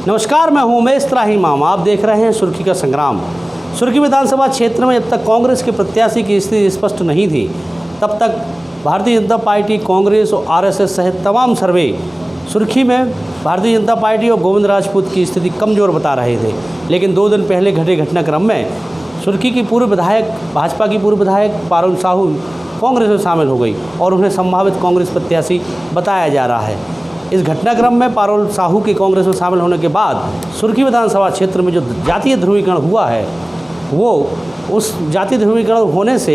नमस्कार, मैं हूं उमेश त्राहिमाम। आप देख रहे हैं सुर्खी का संग्राम। सुर्खी विधानसभा क्षेत्र में जब तक कांग्रेस के प्रत्याशी की स्थिति स्पष्ट नहीं थी, तब तक भारतीय जनता पार्टी, कांग्रेस और आरएसएस सहित तमाम सर्वे सुर्खी में भारतीय जनता पार्टी और गोविंद राजपूत की स्थिति कमज़ोर बता रहे थे। लेकिन 2 दिन पहले घटे घटनाक्रम में सुर्खी की पूर्व विधायक, भाजपा की पूर्व विधायक पारुल साहू कांग्रेस में शामिल हो गई और उन्हें संभावित कांग्रेस प्रत्याशी बताया जा रहा है। इस घटनाक्रम में पारुल साहू के कांग्रेस में शामिल होने के बाद सुर्खी विधानसभा क्षेत्र में जो जातीय ध्रुवीकरण हुआ है, वो उस जातीय ध्रुवीकरण होने से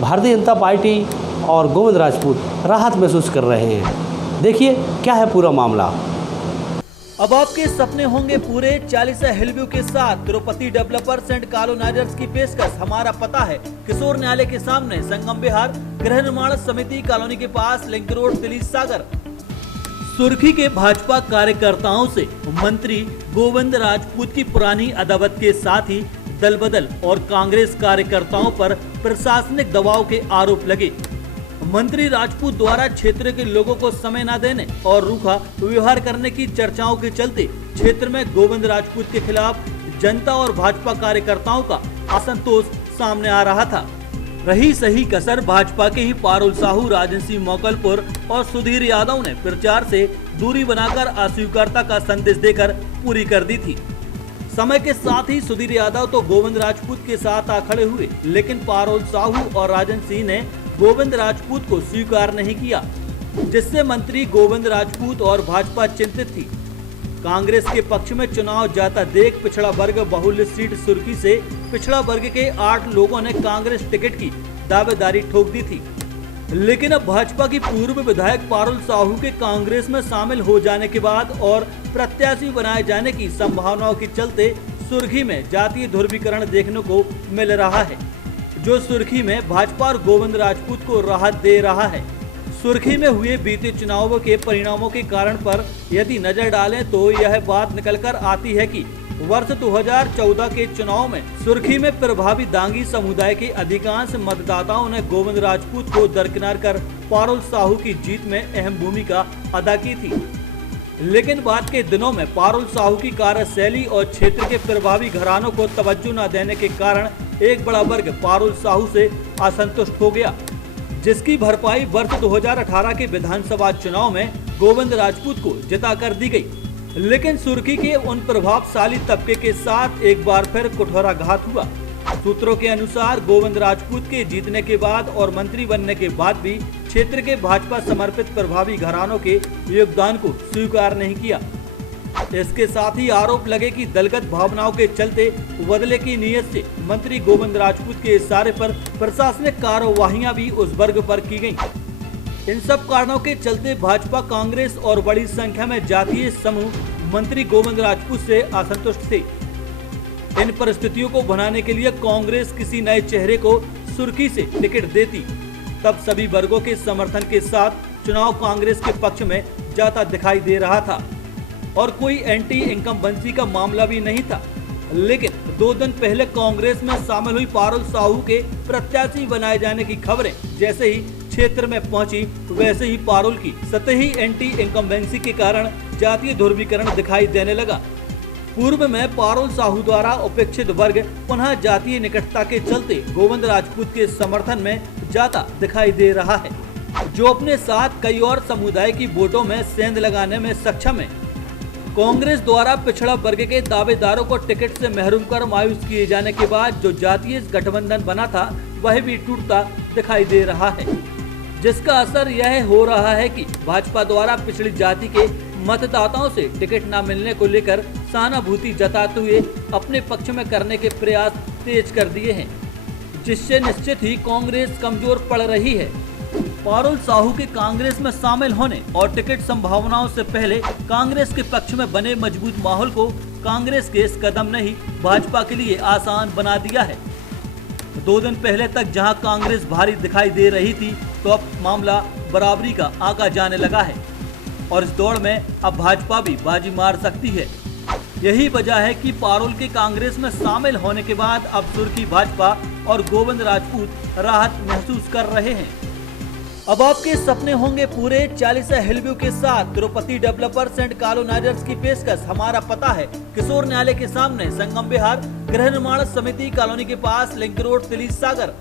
भारतीय जनता पार्टी और गोविंद राजपूत राहत महसूस कर रहे हैं। देखिए क्या है पूरा मामला। अब आपके सपने होंगे पूरे। 40 हिलव्यू के साथ तिरुपति डेवलपर्स एंड कॉलोनाइजर्स की पेशकश। हमारा पता है किशोर न्यायालय के सामने, संगम विहार, गृह निर्माण समिति कॉलोनी के पास, लिंक रोड, दिल्ली सागर। सुर्खी के भाजपा कार्यकर्ताओं से मंत्री गोविंद राजपूत की पुरानी अदावत के साथ ही दल बदल और कांग्रेस कार्यकर्ताओं पर प्रशासनिक दबाव के आरोप लगे। मंत्री राजपूत द्वारा क्षेत्र के लोगों को समय न देने और रूखा व्यवहार करने की चर्चाओं के चलते क्षेत्र में गोविंद राजपूत के खिलाफ जनता और भाजपा कार्यकर्ताओं का असंतोष सामने आ रहा था। रही सही कसर भाजपा के ही पारुल साहू, राजन सिंह मोकलपुर और सुधीर यादव ने प्रचार से दूरी बनाकर अस्वीकारता का संदेश देकर पूरी कर दी थी। समय के साथ ही सुधीर यादव तो गोविंद राजपूत के साथ आ खड़े हुए, लेकिन पारुल साहू और राजन सिंह ने गोविंद राजपूत को स्वीकार नहीं किया, जिससे मंत्री गोविंद राजपूत और भाजपा चिंतित थी। कांग्रेस के पक्ष में चुनाव जाता देख पिछड़ा वर्ग बहुल्य सीट सुर्खी से पिछड़ा वर्ग के 8 लोगों ने कांग्रेस टिकट की दावेदारी ठोक दी थी। लेकिन अब भाजपा की पूर्व विधायक पारुल साहू के कांग्रेस में शामिल हो जाने के बाद और प्रत्याशी बनाए जाने की संभावनाओं के चलते सुर्खी में जातीय ध्रुवीकरण देखने को मिल रहा है, जो सुर्खी में भाजपा और गोविंद राजपूत को राहत दे रहा है। सुर्खी में हुए बीते चुनावों के परिणामों के कारण पर यदि नजर डालें तो यह बात निकलकर आती है कि वर्ष 2014 के चुनाव में सुर्खी में प्रभावी दांगी समुदाय के अधिकांश मतदाताओं ने गोविंद राजपूत को दरकिनार कर पारुल साहू की जीत में अहम भूमिका अदा की थी। लेकिन बाद के दिनों में पारुल साहू की कार्यशैली और क्षेत्र के प्रभावी घरानों को तवज्जो न देने के कारण एक बड़ा वर्ग पारुल साहू से असंतुष्ट हो गया, जिसकी भरपाई वर्ष 2018 के विधानसभा चुनाव में गोविंद राजपूत को जिता कर दी गई। लेकिन सुर्खी के उन प्रभावशाली तबके के साथ एक बार फिर कुठौराघात हुआ। सूत्रों के अनुसार गोविंद राजपूत के जीतने के बाद और मंत्री बनने के बाद भी क्षेत्र के भाजपा समर्पित प्रभावी घरानों के योगदान को स्वीकार नहीं किया। इसके साथ ही आरोप लगे कि दलगत भावनाओं के चलते बदले की नीयत से मंत्री गोविंद राजपूत के इशारे पर प्रशासनिक कार्यवाहियां भी उस वर्ग पर की गईं। इन सब कारणों के चलते भाजपा, कांग्रेस और बड़ी संख्या में जातीय समूह मंत्री गोविंद राजपूत से असंतुष्ट थे। इन परिस्थितियों को बनाने के लिए कांग्रेस किसी नए चेहरे को सुर्खी से टिकट देती, तब सभी वर्गों के समर्थन के साथ चुनाव कांग्रेस के पक्ष में जाता दिखाई दे रहा था और कोई एंटी इनकम्बेंसी का मामला भी नहीं था। लेकिन 2 दिन पहले कांग्रेस में शामिल हुई पारुल साहू के प्रत्याशी बनाए जाने की खबरें जैसे ही क्षेत्र में पहुंची, वैसे ही पारुल की सतही एंटी इनकम्बेंसी के कारण जातीय ध्रुवीकरण दिखाई देने लगा। पूर्व में पारुल साहू द्वारा उपेक्षित वर्ग पुनः जातीय निकटता के चलते गोविंद राजपूत के समर्थन में जाता दिखाई दे रहा है, जो अपने साथ कई और समुदाय की वोटों में सेंध लगाने में सक्षम है। कांग्रेस द्वारा पिछड़ा वर्ग के दावेदारों को टिकट से महरूम कर मायूस किए जाने के बाद जो जातीय गठबंधन बना था, वह भी टूटता दिखाई दे रहा है, जिसका असर यह हो रहा है कि भाजपा द्वारा पिछड़ी जाति के मतदाताओं से टिकट न मिलने को लेकर सहानुभूति जताते हुए अपने पक्ष में करने के प्रयास तेज कर दिए हैं, जिससे निश्चित ही कांग्रेस कमजोर पड़ रही है। पारुल साहू के कांग्रेस में शामिल होने और टिकट संभावनाओं से पहले कांग्रेस के पक्ष में बने मजबूत माहौल को कांग्रेस के इस कदम ने ही भाजपा के लिए आसान बना दिया है। 2 दिन पहले तक जहां कांग्रेस भारी दिखाई दे रही थी, तो अब मामला बराबरी का आंका जाने लगा है और इस दौड़ में अब भाजपा भी बाजी मार सकती है। यही वजह है कि पारुल के कांग्रेस में शामिल होने के बाद अब सुर्खी भाजपा और गोविंद राजपूत राहत महसूस कर रहे हैं। अब आपके सपने होंगे पूरे 40 हिलव्यू के साथ तिरुपति डेवलपर्स एंड कॉलोनाइजर्स की पेशकश। हमारा पता है किशोर न्यायालय के सामने, संगम विहार, गृह निर्माण समिति कॉलोनी के पास, लिंक रोड, तिली सागर।